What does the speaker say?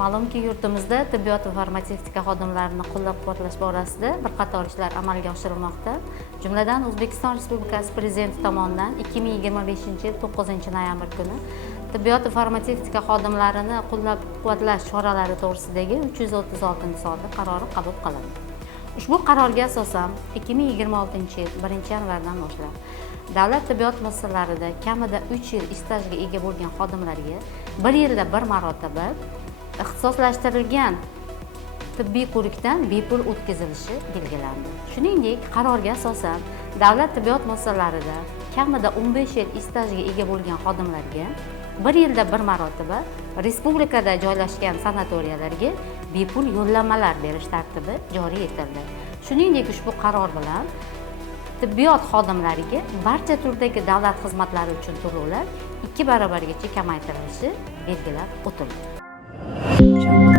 Ma'lumki, yurtimizda tibbiyot va farmatsevtika xodimlarini qo'llab-quvvatlash borasida bir qator ishlar amalga oshirilmoqda. Jumladan, O'zbekiston Respublikasi Prezidenti tomonidan 2025-yil 9-noyabr kuni tibbiyot va farmatsevtika xodimlarini qo'llab-quvvatlash choralari to'g'risidagi 336-sonli qarori qabul qilindi. Ushbu qarorga asosan 2026-yil 1-yanvardan boshlab davlat tibbiyot muassasalarida kamida 3 yil stajga ega bo'lgan xodimlarga 1 yilda bir marotaba ixtisoslashtirilgan tibbiy ko'rikdan bepul o'tkazilishi belgilandi. Shuningdek, qarorga asosan davlat tibbiyot muassasalarida kamida 15 yil stajga ega bo'lgan xodimlarga 1 yilda bir marotaba respublikada joylashgan sanatoriyalarga bepul yo'llanmalar berish tartibi joriy etildi. Shuningdek, ushbu qaror bilan tibbiyot xodimlariga barcha turdagi davlat xizmatlari uchun to'lovlar 2 barobargacha kamaytirilishi belgilab o'tildi.